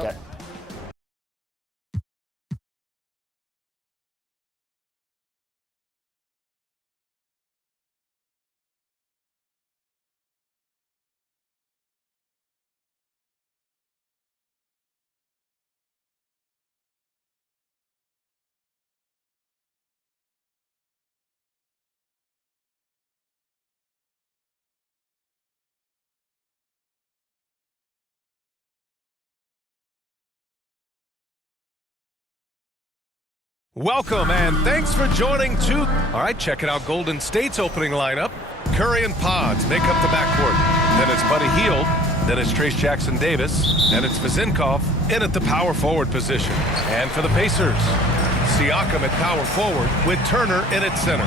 Okay. Welcome and thanks for joining All right, checking out Golden State's opening lineup. Curry and Pods make up the backcourt. Then it's Buddy Hield. Then it's Trayce Jackson-Davis. And it's Vezenkov in at the power forward position. And for the Pacers, Siakam at power forward with Turner in at center.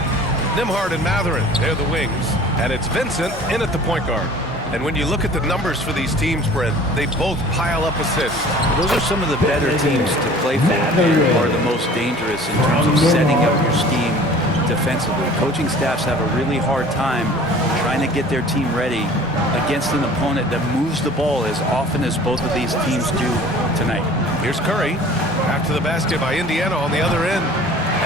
Nembhard and Mathurin, they're the wings. And it's Vincent in at the point guard. And when you look at the numbers for these teams, Brent, they both pile up assists. Those are some of the better teams to play for, are the most dangerous in terms of setting up your scheme defensively. Coaching staffs have a really hard time trying to get their team ready against an opponent that moves the ball as often as both of these teams do tonight. Here's Curry. Back to the basket by Indiana on the other end.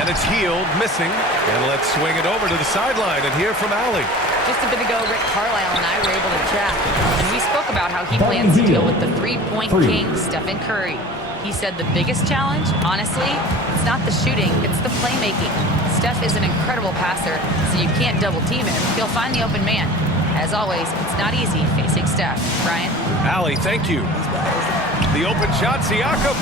And it's Hield missing. And let's swing it over to the sideline and hear from Allie. Just a bit ago, Rick Carlisle and I were able to chat, and we spoke about how he plans to deal with the three-point king, Stephen Curry. He said the biggest challenge, honestly, it's not the shooting, it's the playmaking. Steph is an incredible passer, so you can't double-team him. He'll find the open man. As always, it's not easy facing Steph. Brian? Allie, thank you. The open shot, Siakam.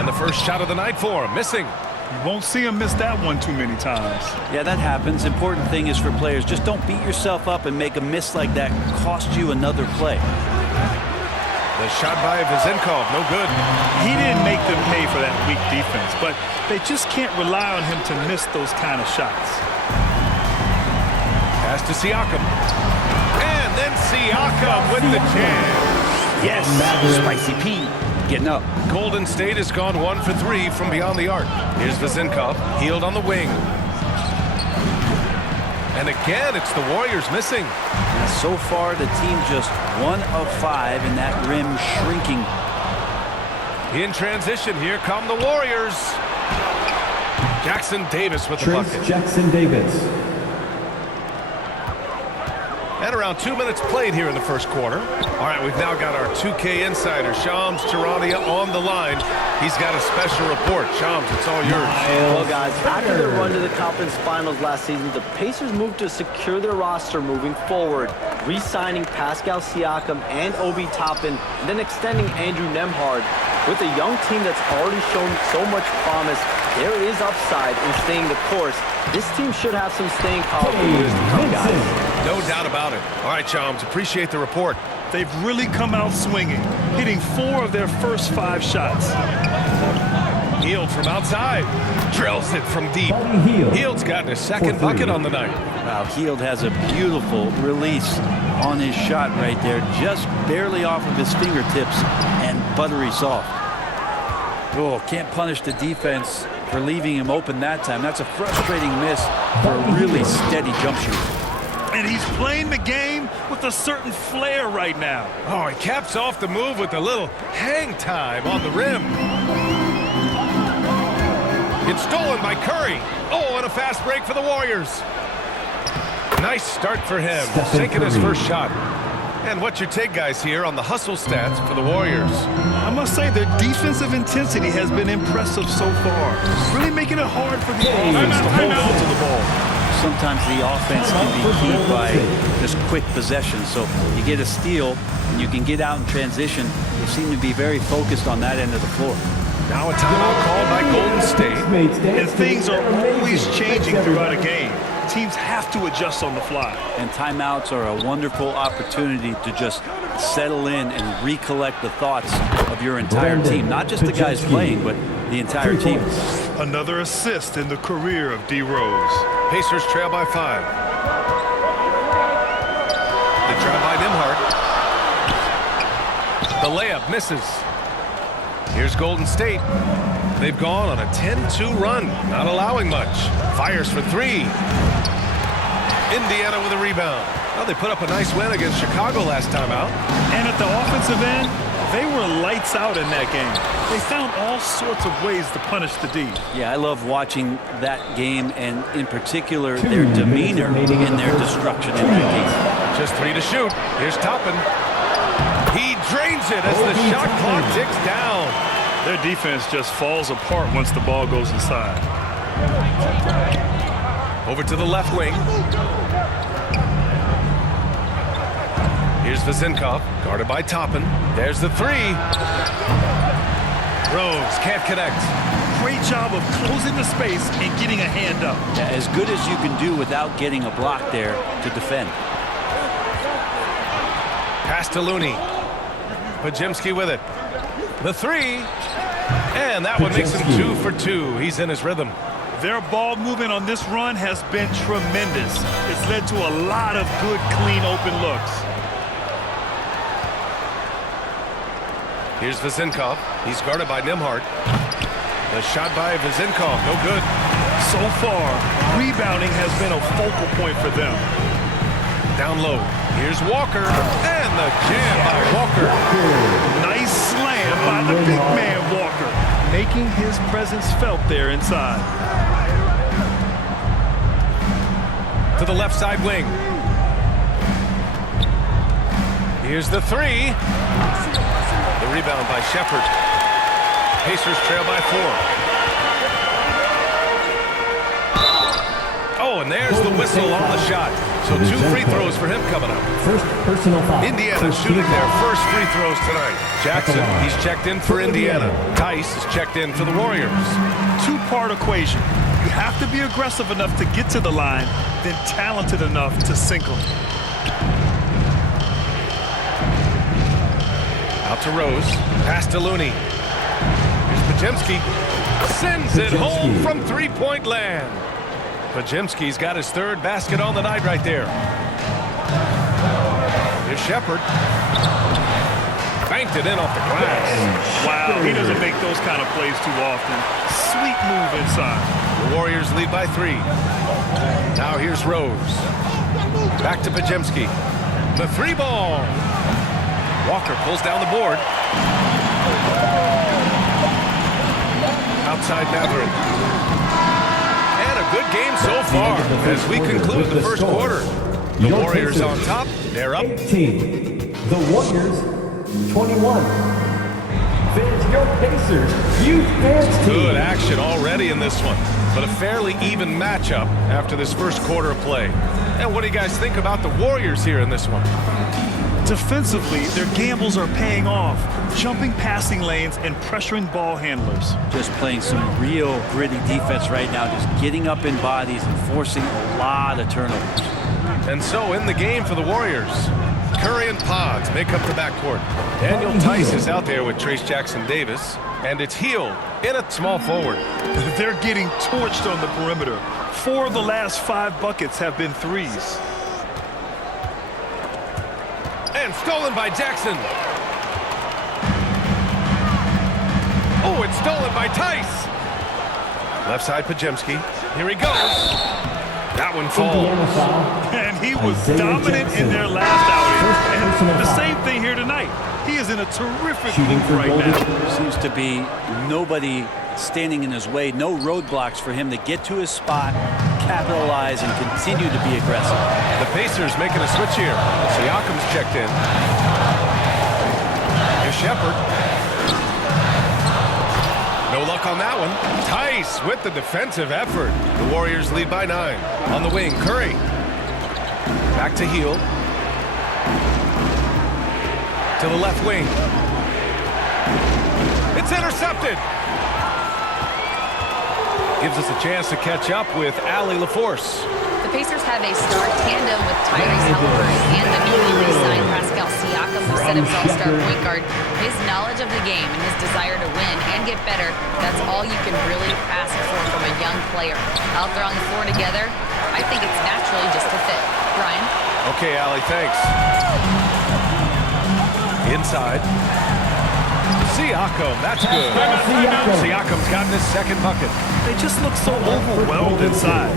And the first shot of the night for him, missing. You won't see him miss that one too many times. Yeah, that happens. Important thing is for players, just don't beat yourself up and make a miss like that cost you another play. The shot by Vezenkov, no good. He didn't make them pay for that weak defense, but they just can't rely on him to miss those kind of shots. Pass to Siakam. And then Siakam with the jam. Yes, Spicy Pete getting up. Golden State has gone 1 for 3 from beyond the arc. Here's Vezenkov, Hield on the wing. And again, it's the Warriors missing. And so far, the team just 1 of 5 in that rim shrinking. In transition, here come the Warriors. Jackson-Davis with the bucket. Jackson-Davis. And around 2 minutes played here in the first quarter. All right, we've now got our 2K insider, Shams Charania, on the line. He's got a special report. Shams, it's all yours. Well, guys, after their run to the conference finals last season, the Pacers moved to secure their roster moving forward, re-signing Pascal Siakam and Obi Toppin, and then extending Andrew Nembhard. With a young team that's already shown so much promise, there is upside in staying the course. This team should have some staying power for years to come, guys. No doubt about it. All right, Shams, appreciate the report. They've really come out swinging, hitting 4 of their first 5 shots. Hield from outside. Drills it from deep. Hield's gotten his second bucket on the night. Wow, Hield has a beautiful release on his shot right there, just barely off of his fingertips and buttery soft. Oh, can't punish the defense for leaving him open that time. That's a frustrating miss for a really steady jump shooter. And he's playing the game with a certain flair right now. Oh, he caps off the move with a little hang time on the rim. It's stolen by Curry. Oh, and a fast break for the Warriors. Nice start for him, sinking his first shot. And what's your take, guys, here on the hustle stats for the Warriors? I must say their defensive intensity has been impressive so far. Really making it hard for the offense to hold on to the ball. Sometimes the offense can be keyed by just quick possession. So you get a steal, and you can get out in transition. They seem to be very focused on that end of the floor. Now a timeout called by Golden State. And things are always changing throughout a game. Teams have to adjust on the fly. And timeouts are a wonderful opportunity to just settle in and recollect the thoughts of your entire team. Not just the guys playing, but the entire team. Another assist in the career of D. Rose. Pacers trail by 5. The try by Nembhard. The layup misses. Here's Golden State. They've gone on a 10-2 run, not allowing much. Fires for 3. Indiana with a rebound. Well, they put up a nice win against Chicago last time out. And at the offensive end, they were lights out in that game. They found all sorts of ways to punish the D. Yeah, I love watching that game, and in particular, their demeanor in their destruction in that game. Just 3 to shoot. Here's Toppin. He drains it as the shot clock ticks down. Their defense just falls apart once the ball goes inside. Over to the left wing. Here's Vezinkov, guarded by Toppin. There's the 3. Rose can't connect. Great job of closing the space and getting a hand up. Yeah, as good as you can do without getting a block there to defend. Pass to Looney. Podziemski with it. The 3. And that one makes him 2 for 2. He's in his rhythm. Their ball movement on this run has been tremendous. It's led to a lot of good, clean, open looks. Here's Vezinkov. He's guarded by Nembhard. The shot by Vezinkov, no good. So far, rebounding has been a focal point for them. Down low. Here's Walker. And the jam by Walker. Nice slam by the big man, Walker, making his presence felt there inside. To the left side wing. Here's the 3. The rebound by Shepherd. Pacers trail by 4. Oh, and there's the whistle on the shot. So 2 free throws for him coming up. First personal foul. Indiana shooting their first free throws tonight. Jackson, he's checked in for Indiana. Tice is checked in for the Warriors. 2-part equation. You have to be aggressive enough to get to the line, then talented enough to sink them. Out to Rose. Pass to Looney. Here's Podziemski. Sends it home from three-point land. Podziemski's got his 3rd basket on the night right there. Here's Shepherd. Banked it in off the glass. Wow, he doesn't make those kind of plays too often. Sweet move inside. The Warriors lead by 3. Now here's Rose. Back to Podziemski. The 3-ball. Walker pulls down the board. Outside Mathurin. And a good game so far as we conclude the first quarter. The Warriors on top. They're up. 18. The Warriors, 21. Fans, your Pacers, you fans team. Good action already in this one, but a fairly even matchup after this first quarter of play. And what do you guys think about the Warriors here in this one? Defensively, their gambles are paying off, jumping passing lanes and pressuring ball handlers. Just playing some real gritty defense right now, just getting up in bodies and forcing a lot of turnovers. And so in the game for the Warriors, Curry and Pods make up the backcourt. Daniel Tice is out there with Trayce Jackson-Davis, and it's Hield in at small forward. They're getting torched on the perimeter. 4 of the last 5 buckets have been threes. And stolen by Jackson. Oh, it's stolen by Tice. Left side Podziemski. Here he goes. That one falls. And he was dominant in their last outing. And the same thing here tonight. He is in a terrific move right now. Seems to be nobody standing in his way, no roadblocks for him to get to his spot, capitalize, and continue to be aggressive. The Pacers making a switch here. Siakam's checked in. Here's Shepherd. No luck on that one. Tice with the defensive effort. The Warriors lead by 9. On the wing, Curry. Back to Hield. To the left wing. It's intercepted. Gives us a chance to catch up with Allie LaForce. The Pacers have a star tandem with Tyrese Haliburton and the newly re-signed Pascal Siakam, who set himself star point guard. His knowledge of the game and his desire to win and get better, that's all you can really ask for from a young player. Out there on the floor together, I think it's naturally just a fit. Brian? Okay, Allie, thanks. Inside. Siakam, that's good. Siakam's gotten his 2nd bucket. They just look so overwhelmed inside.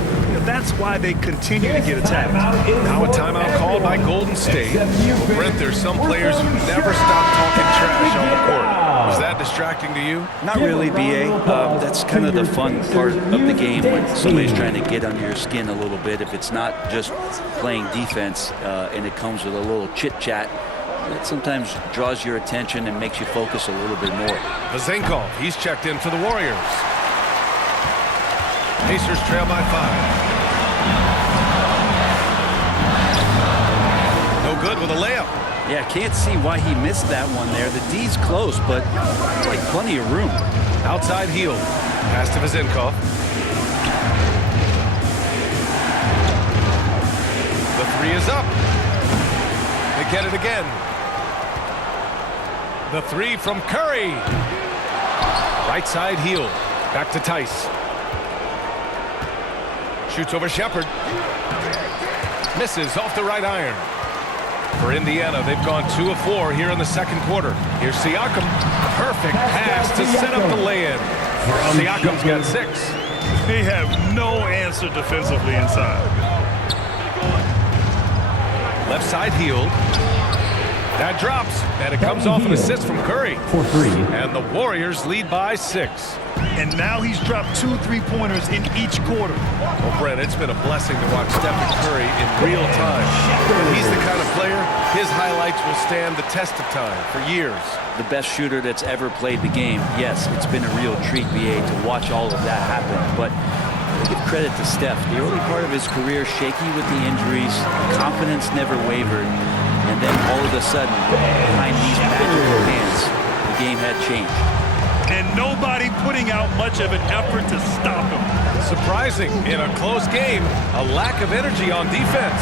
That's why they continue to get attacked. Now a timeout called by Golden State. Well, Brent, there's some players who never stop talking trash on the court. Was that distracting to you? Not really, B.A. That's kind of the fun part of the game when somebody's trying to get under your skin a little bit. If it's not just playing defense and it comes with a little chit-chat, that sometimes draws your attention and makes you focus a little bit more. Vezenkov, he's checked in for the Warriors. Pacers trail by 5. No good with a layup. Yeah, can't see why he missed that one there. The D's close, but it's like plenty of room. Outside heel. Pass to Vezenkov. The three is up. They get it again. The three from Curry. Right side heel. Back to Tice. Shoots over Shepherd. Misses off the right iron. For Indiana, they've gone 2 of 4 here in the second quarter. Here's Siakam. Perfect pass to set up the lay-in. Siakam's got 6. They have no answer defensively inside. Left side healed. That drops, and it comes off an assist from Curry. For 3. And the Warriors lead by 6. And now he's dropped 2 3-pointers in each quarter. Well, Brent, it's been a blessing to watch Stephen Curry in real time. And he's the kind of player, his highlights will stand the test of time for years. The best shooter that's ever played the game. Yes, it's been a real treat, B.A., to watch all of that happen. But give credit to Steph. The early part of his career, shaky with the injuries, confidence never wavered. And then all of a sudden, behind these magical hands, the game had changed. And nobody putting out much of an effort to stop him. Surprising, in a close game, a lack of energy on defense.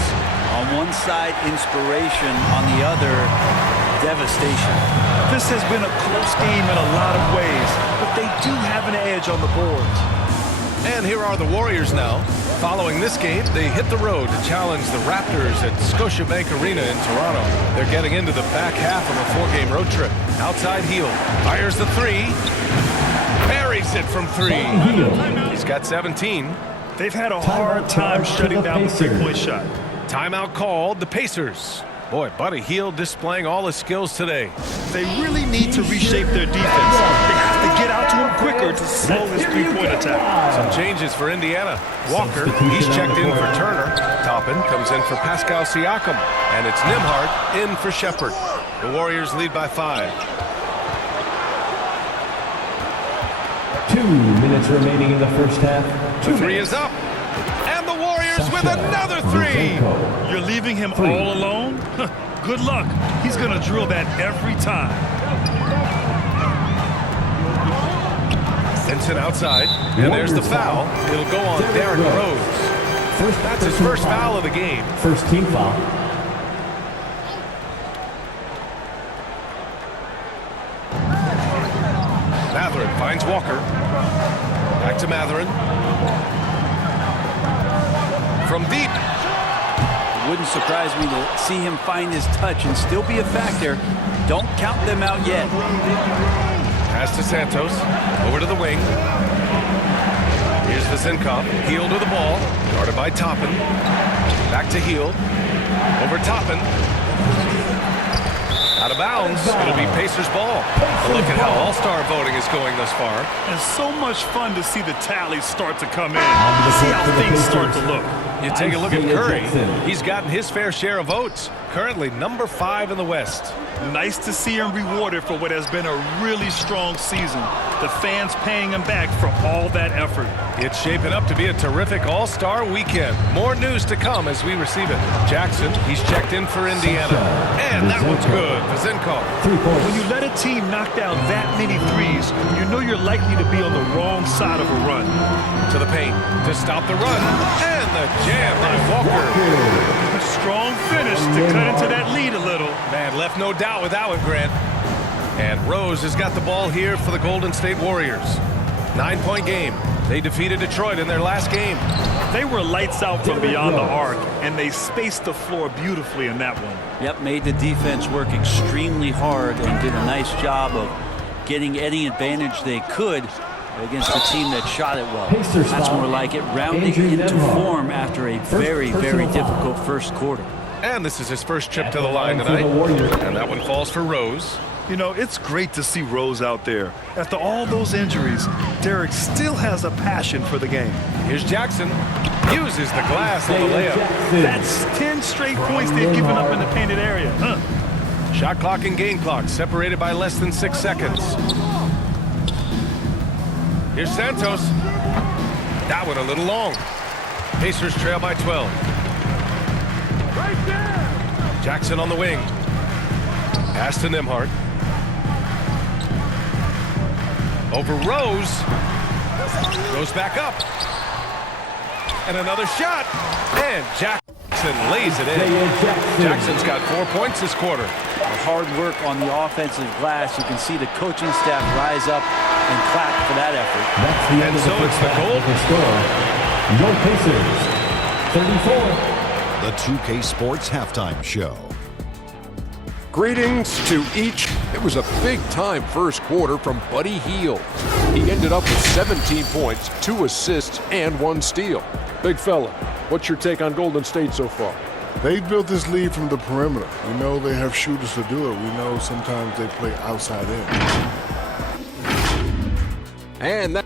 On one side, inspiration. On the other, devastation. This has been a close game in a lot of ways, but they do have an edge on the boards. And here are the Warriors now. Following this game, they hit the road to challenge the Raptors at Scotiabank Arena in Toronto. They're getting into the back half of a 4-game road trip. Outside heel, fires the 3. Buries it from 3. He's got 17. They've had a hard time shutting down the 3-point shot. Timeout called the Pacers. Boy, Buddy Hield displaying all his skills today. They really need to reshape their defense. They have to get out to him quicker to slow this 3-point attack. Some changes for Indiana. Walker, he's checked in for Turner. Toppin comes in for Pascal Siakam. And it's Nembhard in for Shepherd. The Warriors lead by 5. 2 minutes remaining in the first half. The 3 is up. And the Warriors with another 3. You're leaving him all alone? Good luck. He's going to drill that every time. Vincent outside. And there's the foul. It'll go on Derrick Rose. That's his first foul of the game. First team foul. Mathurin finds Walker. Back to Mathurin. From deep. Wouldn't surprise me to see him find his touch and still be a factor. Don't count them out yet. Pass to Santos. Over to the wing. Here's Vezenkov. Hield with the ball. Guarded by Toppin. Back to Hield. Over Toppin. Out of bounds. It'll be Pacers ball. But look at how all-star voting is going thus far. And so much fun to see the tallies start to come in. See how things start to look. You take a look at Curry. He's gotten his fair share of votes. Currently number 5 in the West. Nice to see him rewarded for what has been a really strong season. The fans paying him back for all that effort. It's shaping up to be a terrific all-star weekend. More news to come as we receive it. Jackson, he's checked in for Indiana. And that one's good. Vezenkov. 3 points. When you let a team knock down that many threes, you know you're likely to be on the wrong side of a run. To the paint to stop the run. And the jam by Walker. A strong finish to cut into that lead a little. Man, left no doubt with that one, Grant. And Rose has got the ball here for the Golden State Warriors. 9-point game. They defeated Detroit in their last game. They were lights out from beyond the arc, and they spaced the floor beautifully in that one. Yep, made the defense work extremely hard and did a nice job of getting any advantage they could against a team that shot it well. Pacers That's foul. more like it, rounding Andrew into Nembhard. form after a very, personal very foul. difficult first quarter. And this is his first trip to the line For the tonight. Warriors. And that one falls for Rose. You know, it's great to see Rose out there. After all those injuries, Derek still has a passion for the game. Here's Jackson. Uses the glass on the layup. Jackson. That's 10 straight points they've given up in the painted area. Huh. Shot clock and game clock separated by less than 6 seconds. Here's Santos. That one a little long. Pacers trail by 12. Jackson on the wing. Pass to Nembhard. Over Rose. Goes back up. And another shot. And Jackson lays it in. Jackson's got 4 points this quarter. Hard work on the offensive glass. You can see the coaching staff rise up and clap for that effort. That's the end And of so the it's first the half goal. of the score. Your Pacers, 34. The 2K Sports Halftime Show. Greetings to each. It was a big-time first quarter from Buddy Hield. He ended up with 17 points, 2 assists, and 1 steal. Big fella, what's your take on Golden State so far? They've built this lead from the perimeter. We know they have shooters to do it. We know sometimes they play outside in. And that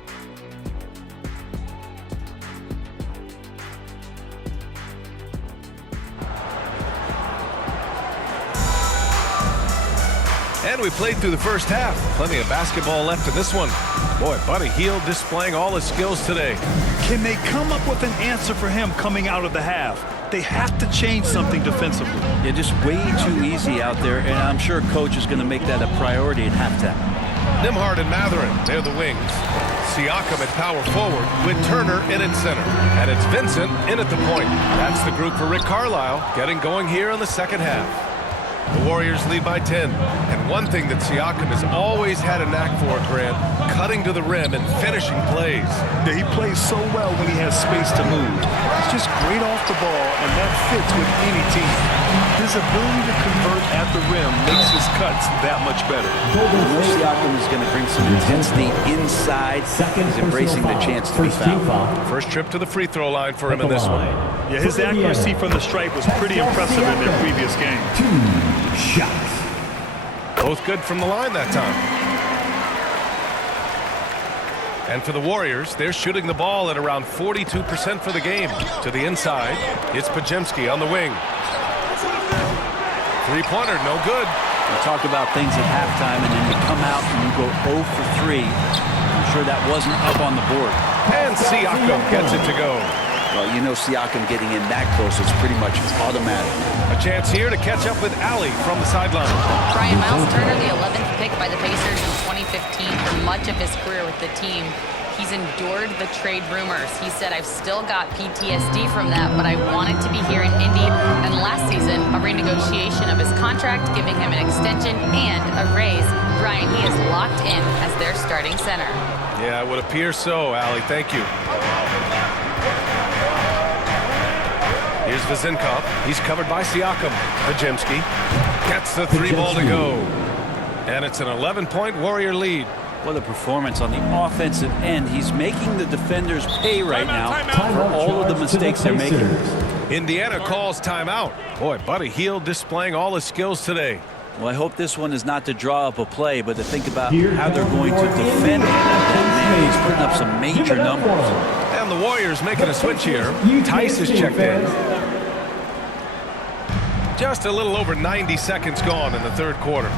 And we played through the first half. Plenty of basketball left in this one. Boy, Buddy Hield displaying all his skills today. Can they come up with an answer for him coming out of the half? They have to change something defensively. They're just way too easy out there, and I'm sure coach is going to make that a priority at halftime. Nembhard and Matherin, they're the wings. Siakam at power forward with Turner in at center. And it's Vincent in at the point. That's the group for Rick Carlisle getting going here in the second half. The Warriors lead by 10. And one thing that Siakam has always had a knack for, Grant, cutting to the rim and finishing plays. Yeah, he plays so well when he has space to move. He's just great off the ball, and that fits with any team. His ability to convert at the rim makes his cuts that much better. Siakam is going to bring some intensity inside. He's embracing the chance to be fouled. First trip to the free throw line for him in this one. Yeah, his accuracy from the stripe was pretty impressive in their previous game. 2 shots. Both good from the line that time. And for the Warriors, they're shooting the ball at around 42% for the game. To the inside, it's Podziemski on the wing. Three-pointer, no good. We talked about things at halftime, and then you come out and you go 0 for 3. I'm sure that wasn't up on the board. And Siakam gets it to go. Well, you know Siakam getting in that close is pretty much automatic. A chance here to catch up with Allie from the sideline. Brian Miles Turner, the 11th pick by the Pacers in 2015 for much of his career with the team. He's endured the trade rumors. He said, I've still got PTSD from that, but I wanted to be here in Indy. And last season, a renegotiation of his contract, giving him an extension and a raise. Brian, he is locked in as their starting center. Yeah, it would appear so, Allie. Thank you. Here's Vizinkov. He's covered by Siakam. Podziemski gets the 3-ball to go. And it's an 11-point Warrior lead. What a performance on the offensive end. He's making the defenders pay right now for all of the mistakes they're making. Indiana calls timeout. Boy, Buddy Hield displaying all his skills today. Well, I hope this one is not to draw up a play, but to think about how they're going to defend him. Man, he's putting up some major numbers. And the Warriors making a switch here. Tice is checked in. Just a little over 90 seconds gone in the third quarter.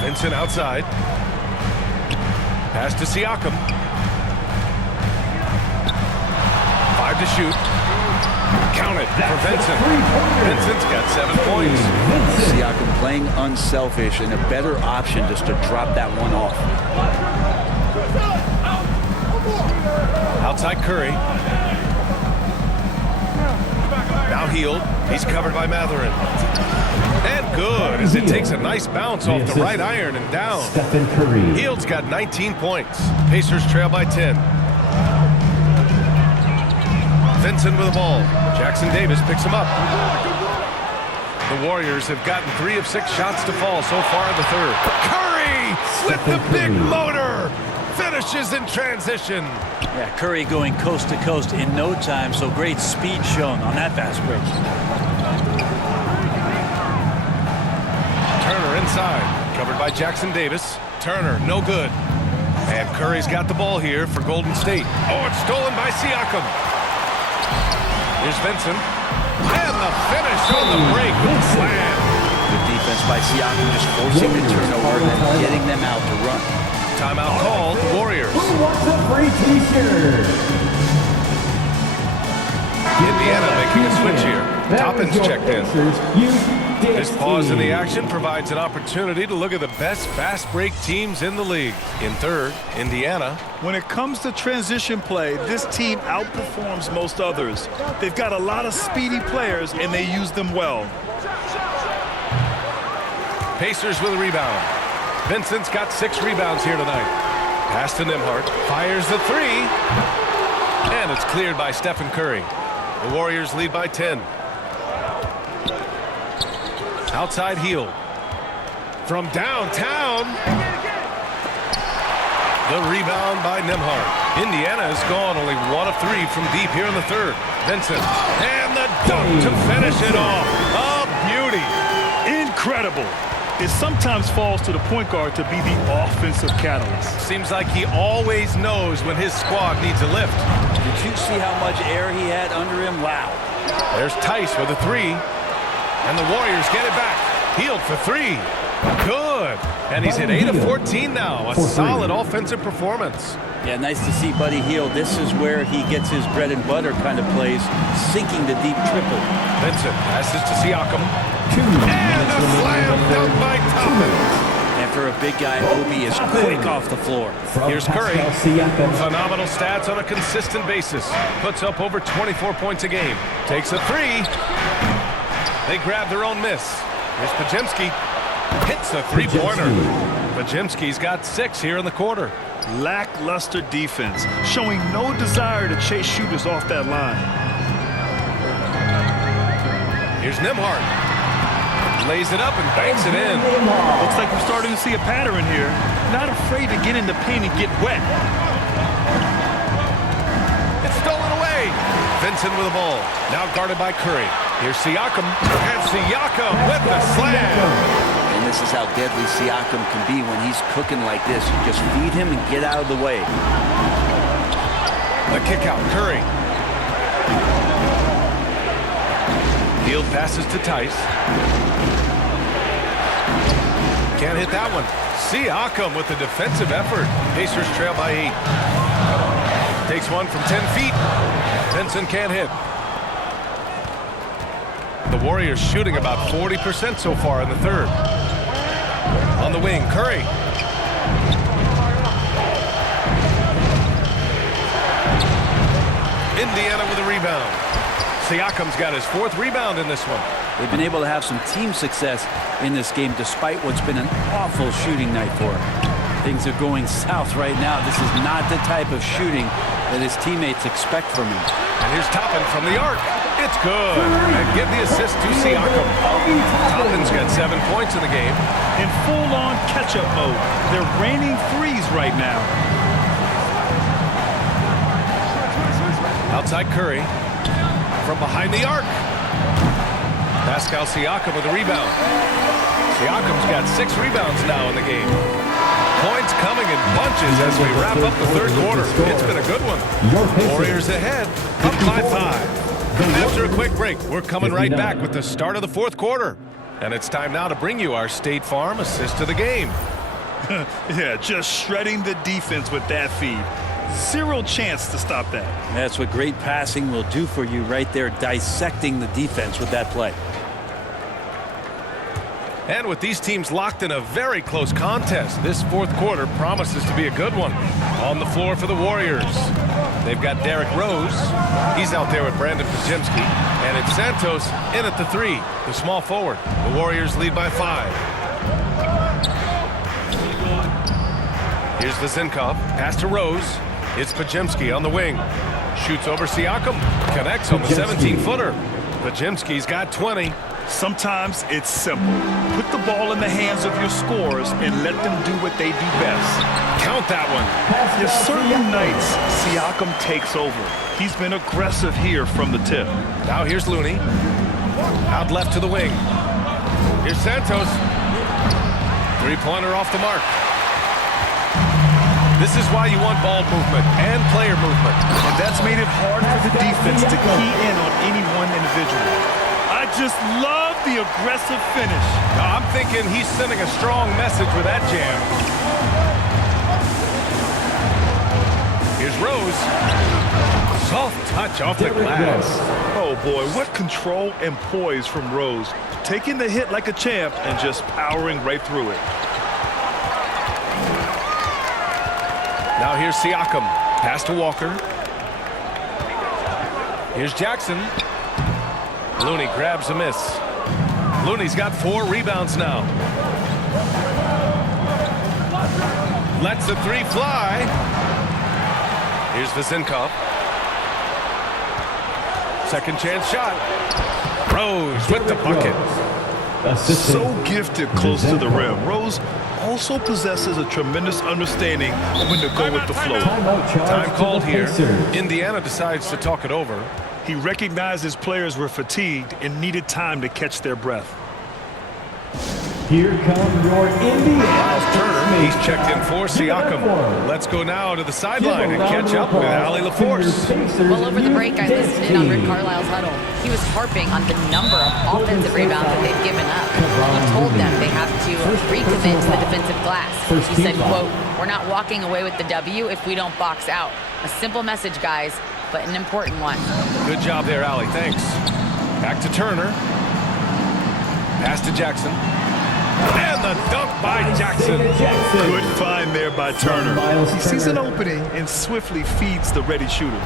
Vincent outside. Pass to Siakam. 5 to shoot. Count it for Vincent. Vincent's got 7 points. Siakam playing unselfish and a better option just to drop that one off. Outside Curry. Now Hield. He's covered by Matherin. And good as it takes a nice bounce off the right iron and down. Stephen Curry. Hield's got 19 points. Pacers trail by 10. Vincent with the ball. Jackson Davis picks him up. The Warriors have gotten 3 of 6 shots to fall so far in the third. Curry three with the big motor. Finishes in transition. Yeah, Curry going coast to coast in no time, so great speed shown on that fast break. Turner inside, covered by Jackson Davis. Turner, no good. And Curry's got the ball here for Golden State. Oh, it's stolen by Siakam. Here's Vincent. And the finish on the break with the slam. Good defense by Siakam, just forcing the turnover and then getting them out to run. Timeout called, Warriors. Who wants a free t-shirt? Indiana making a switch here. Toppin's checked in. This pause in the action provides an opportunity to look at the best fast break teams in the league. In third, Indiana. When it comes to transition play, this team outperforms most others. They've got a lot of speedy players, and they use them well. Pacers with a rebound. Vincent's got 6 rebounds here tonight. Pass to Nembhard. Fires the three. And it's cleared by Stephen Curry. The Warriors lead by 10. Outside heel. From downtown. The rebound by Nembhard. Indiana has gone only 1 of 3 from deep here in the third. Vincent. And the dunk to finish it off. A beauty. Incredible. It sometimes falls to the point guard to be the offensive catalyst. Seems like he always knows when his squad needs a lift. Did you see how much air he had under him? Wow. There's Tice with a 3. And the Warriors get it back. Hield for 3. Good. And he's hit 8 of 14 now. A solid offensive performance. Yeah, nice to see Buddy Hield. This is where he gets his bread and butter kind of plays, sinking the deep triple. Vincent passes to Siakam. And a slam dunk by Toppin. And for a big guy, Obi is quick off the floor. Here's Curry. Phenomenal stats on a consistent basis. Puts up over 24 points a game. Takes a 3. They grab their own miss. Here's Podziemski. Hits a three-pointer. Podziemski's got 6 here in the quarter. Lackluster defense, showing no desire to chase shooters off that line. Here's Nembhard. Lays it up and banks it in. Looks like we're starting to see a pattern here. Not afraid to get in the paint and get wet. It's stolen away. Vincent with the ball. Now guarded by Curry. Here's Siakam. And Siakam with the slam. And this is how deadly Siakam can be when he's cooking like this. You just feed him and get out of the way. The kick out, Curry. Hield passes to Tice. Can't hit that one. Siakam with the defensive effort. Pacers trail by 8. Takes one from 10 feet. Vincent can't hit. The Warriors shooting about 40% so far in the third. On the wing, Curry. Indiana with a rebound. Siakam's got his 4th rebound in this one. They've been able to have some team success in this game despite what's been an awful shooting night for him. Things are going south right now. This is not the type of shooting that his teammates expect from him. And here's Toppin from the arc. It's good. And give the assist to Siakam. Toppin's got 7 points in the game. In full-on catch-up mode. They're raining threes right now. Outside Curry. From behind the arc. Pascal Siakam with a rebound. Siakam's got 6 rebounds now in the game. Points coming in bunches as we wrap up the third quarter. It's been a good one. Warriors ahead, up by 5. After a quick break, we're coming right back with the start of the fourth quarter. And it's time now to bring you our State Farm assist to the game. Yeah, just shredding the defense with that feed. 0 chance to stop that. That's what great passing will do for you right there, dissecting the defense with that play. And with these teams locked in a very close contest, this fourth quarter promises to be a good one. On the floor for the Warriors, they've got Derrick Rose. He's out there with Brandon Podziemski. And it's Santos in at the 3, the small forward. The Warriors lead by 5. Here's Vezenkov, pass to Rose. It's Podziemski on the wing. Shoots over Siakam, connects on the 17-footer. Podziemski's got 20. Sometimes it's simple. Put the ball in the hands of your scorers and let them do what they do best. Count that one. There's certain nights Siakam takes over. He's been aggressive here from the tip. Now here's Looney. Out left to the wing. Here's Santos. Three-pointer off the mark. This is why you want ball movement and player movement. And that's made it hard for the defense to key in on any one individual. I just love the aggressive finish. Now, I'm thinking he's sending a strong message with that jam. Here's Rose. Soft touch off the glass. Oh boy, what control and poise from Rose. Taking the hit like a champ and just powering right through it. Now here's Siakam. Pass to Walker. Here's Jackson. Looney grabs a miss. Looney's got 4 rebounds now. Lets the 3 fly. Here's Vezenkov. Second chance shot. Rose with the bucket. So gifted close to the rim. Rose also possesses a tremendous understanding of when to go with the flow. Time called here. Indiana decides to talk it over. He recognized his players were fatigued and needed time to catch their breath. Here come your Indiana. Miles Turner, he's checked in for Siakam. Let's go now to the sideline and catch up with Allie LaForce. Well, over the break, I listened in on Rick Carlisle's huddle. He was harping on the number of offensive rebounds that they've given up. He told them they have to recommit to the defensive glass. He said, quote, "We're not walking away with the W if we don't box out." A simple message, guys, but an important one. Good job there, Allie. Thanks. Back to Turner. Pass to Jackson. And the dunk by Jackson. Good find there by Turner. He sees an opening and swiftly feeds the ready shooter.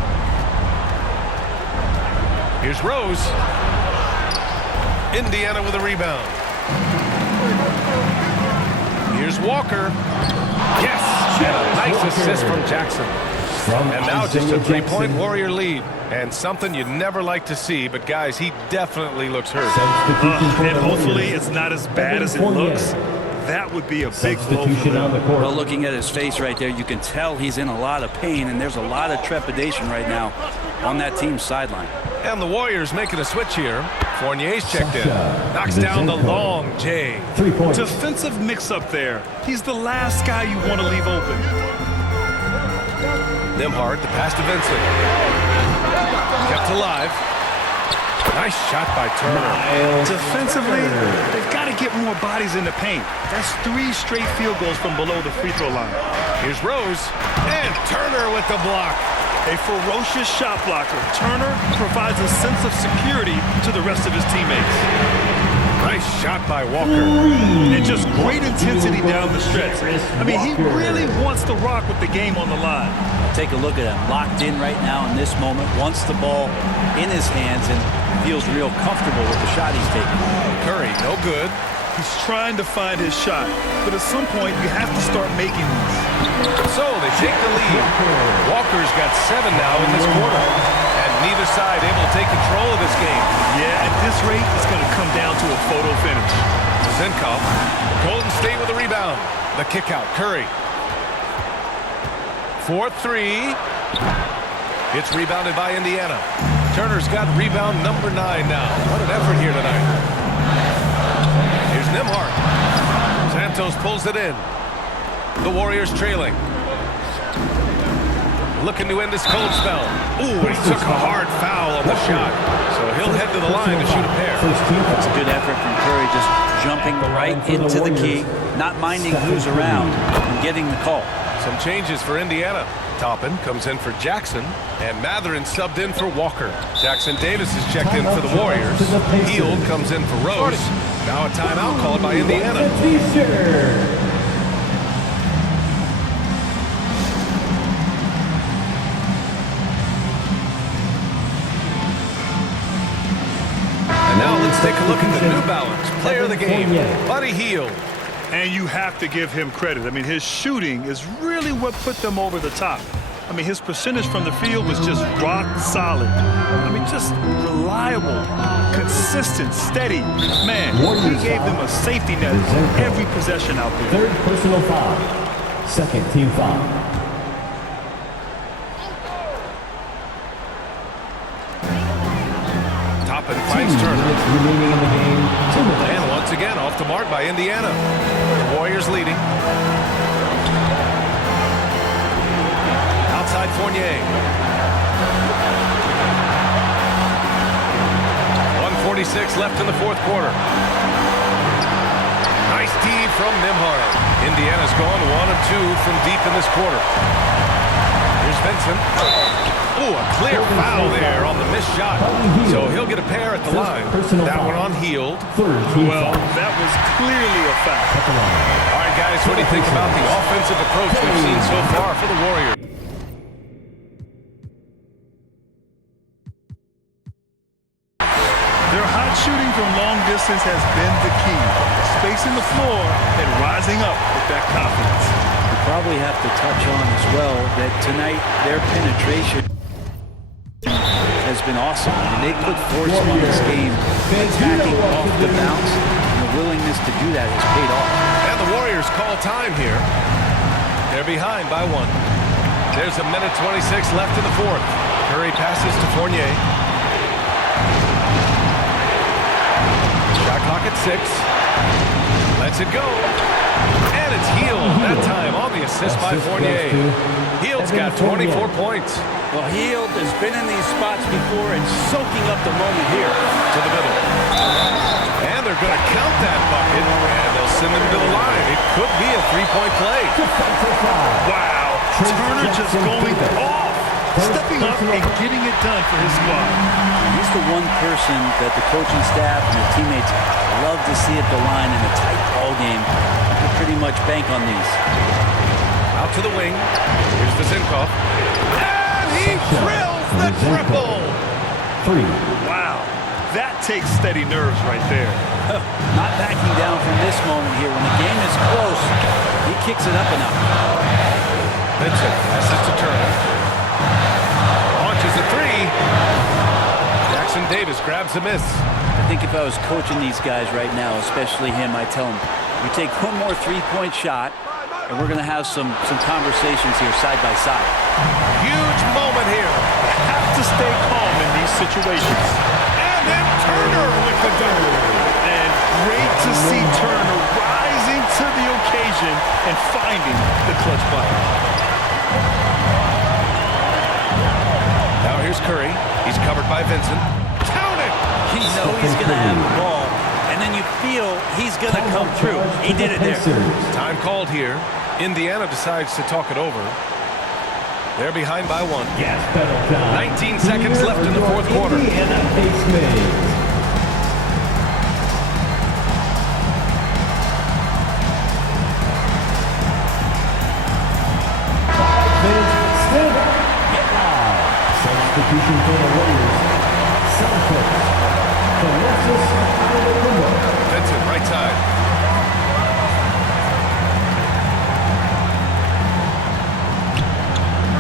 Here's Rose. Indiana with a rebound. Here's Walker. Yes! And a nice assist from Jackson. And now just a 3-point Warrior lead. And something you'd never like to see, but guys, he definitely looks hurt. And hopefully it's not as bad as it looks. That would be a big blow for them. Well, looking at his face right there, you can tell he's in a lot of pain, and there's a lot of trepidation right now on that team's sideline. And the Warriors making a switch here. Fournier's checked in. Knocks down the long J. Defensive mix-up there. He's the last guy you want to leave open. Nembhard, the pass to Vincent. Kept alive. Nice shot by Turner. Defensively, they've got to get more bodies in the paint. That's 3 straight field goals from below the free throw line. Here's Rose. And Turner with the block. A ferocious shot blocker. Turner provides a sense of security to the rest of his teammates. Nice shot by Walker. And just great intensity down the stretch. I mean, he really wants to rock with the game on the line. Take a look at him, locked in right now in this moment, wants the ball in his hands and feels real comfortable with the shot he's taking. Curry, no good. He's trying to find his shot, but at some point you have to start making these. So they take the lead. Walker's got 7 now in this quarter. And neither side able to take control of this game. Yeah, at this rate, it's going to come down to a photo finish. Zenkov, Golden State with a rebound. The kick out, Curry. 4-3. It's rebounded by Indiana. Turner's got rebound number 9 now. What an effort here tonight. Here's Nembhard. Santos pulls it in. The Warriors trailing. Looking to end this cold spell. Ooh, he took a hard foul on the shot. So he'll head to the line to shoot a pair. That's a good effort from Curry, just jumping right into the key, not minding who's around, and getting the call. Some changes for Indiana. Toppin comes in for Jackson, and Matherin subbed in for Walker. Jackson Davis is checked in for the Warriors. Hield comes in for Rose. Now a timeout called by Indiana. And now let's take a look at the New Balance player of the game, Buddy Hield. And you have to give him credit. I mean, his shooting is really what put them over the top. I mean, his percentage from the field was just rock solid. I mean, just reliable, consistent, steady. Man, he gave them a safety net every possession out there. Third personal foul. Second team foul. Toppin finds Turner. Remaining in the game. And once again, off the mark by Indiana. The Warriors leading. Outside Fournier. 1:46 left in the fourth quarter. Nice D from Nembhard. Indiana's gone 1 of 2 from deep in this quarter. Here's Vincent. Oh, a clear foul there on the missed shot. So he'll get a pair at the line. That one on Hield. Well, that was clearly a foul. All right, guys, what do you think about the offensive approach we've seen so far for the Warriors? Their hot shooting from long distance has been the key. Spacing the floor and rising up with that confidence. We probably have to touch on as well that tonight their penetration has been awesome. I mean, they put force on this game, attacking off the bounce, and the willingness to do that has paid off. And the Warriors call time here. They're behind by 1. There's a minute 26 left in the fourth. Curry passes to Fournier. Shot clock at 6. Lets it go. And it's Hield that time on the assist by Fournier. Hield's got 24 points. Well, Hield has been in these spots before and soaking up the moment here. To the middle. And they're going to count that bucket, and they'll send him to the line. It could be a three-point play. Wow. Turner just going off. Stepping up and getting it done for his squad. He's the one person that the coaching staff and the teammates love to see at the line in a tight ball game. You can pretty much bank on these. Out to the wing. Here's Vizenkov. And he drills the triple. 3. Wow. That takes steady nerves right there. Not backing down from this moment here. When the game is close, he kicks it up enough. Vincent passes to Turner. Launches a 3. Jackson Davis grabs a miss. I think if I was coaching these guys right now, especially him, I'd tell him, we take one more three-point shot, and we're going to have some conversations here side by side. Huge moment here. Have to stay calm in these situations. And then Turner with the double. And great to see Turner rising to the occasion and finding the clutch bucket. Now here's Curry. He's covered by Vincent. Count it! You know he's going to have the ball, and then you feel he's going to come through. He did it there. Time called here. Indiana decides to talk it over. They're behind by 1. 19 seconds left in the fourth quarter. Substitution for the Warriors. Vincent, right side.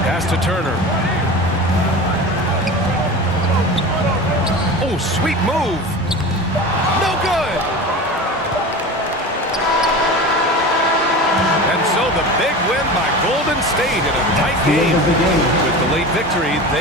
Pass to Turner. Oh, sweet move. No good. And so the big win by Golden State in a tight game. With the late victory, they